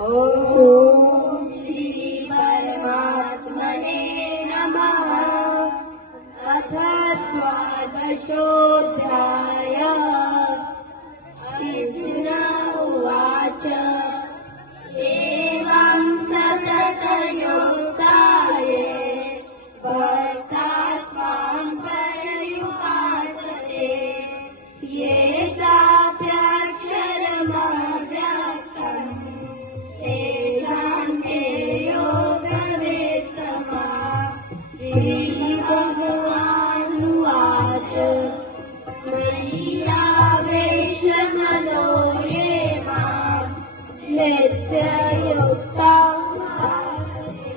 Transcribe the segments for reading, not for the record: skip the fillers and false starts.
ओम श्री परमात्मने नमः। अथ द्वादशोऽध्यायः। अर्जुन उवाच एवं सततयुक्ताये भक्तास्त्वां पर्युपासते ये चाप्यक्षरमव्यक्तम् तेषां के योगवेत्तमः। श्रीभगवानुवाच मय्यावेशमनो ये मां नित्ययुक्ताः उपासते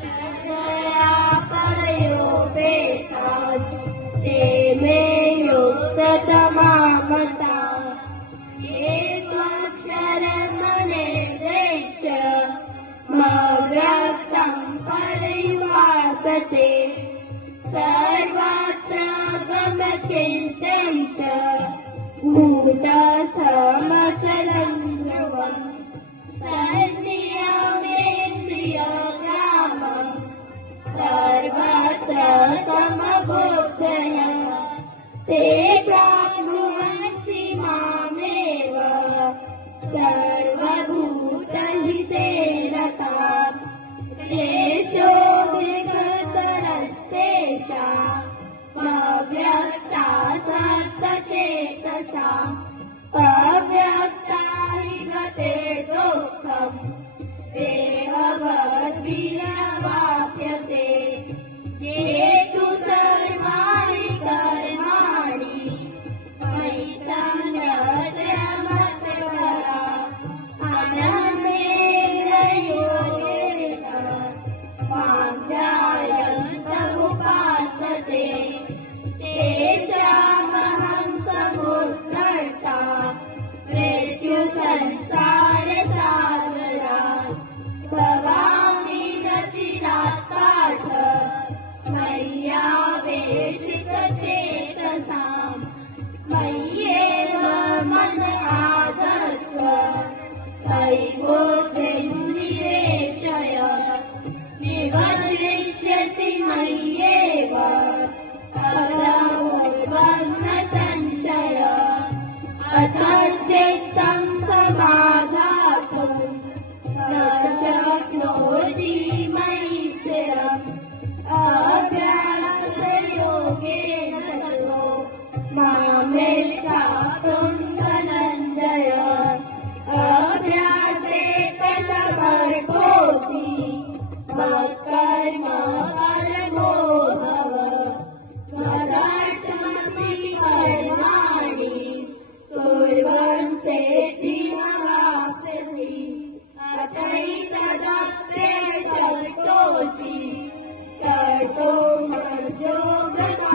श्रद्धया परयोपेताः ते मे युक्ततमा मताः। ये त्वक्षरमनिर्देश्य मव्यक्तं पर्युपासते सर्वत्र गमचिन्त्यं च कूटस्थमचलं ध्रुवम् सन्नियमेन्द्रियग्रामम् सर्वत्र समबुद्धयः ते प्राप्नुवन्ति मामेव सर्वभूतहिते रताः। क्लेशोऽधिकतरस्तेषाम् अव्यक्तासक्तचेतसाम् अव्यक्ता हि गतिर्दुःखम् देहवद्भिरवाप्यते। ये तु सर्वाणि कर्माणि मयि संयज्य मत्पराः अनन्येन योगेन मां ध्यायन्तः उपासते तेषामहं समुद्धर्ता मृत्युसंसारसागरात् भवामि न चिरात् पार्थ मय्यावेशितचेतसाम्। मय्येव मन आधत्स्व मयि बुद्धिं निवेशय निवशिष्यसि मय्येव तदभूर्वं न संशयः। अथ चित्तं समाधातुं न शक्नोषि मयि स्थिरम् अभ्यासयोगेन ततो मामेच्छातुं धनञ्जय। अभ्यासेऽप्यसमर्थोऽसि मत्कर्म परमो भव। मदर्थमपि कर्माणि कुर्वन् सिद्धिमवाप्स्यसि। अथैतदप्यशक्तोऽसि कर्तुं मद्योगमाश्रितः।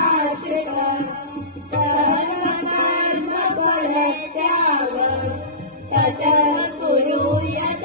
सर्वकर्मफलत्यागः ततः कुरु यत्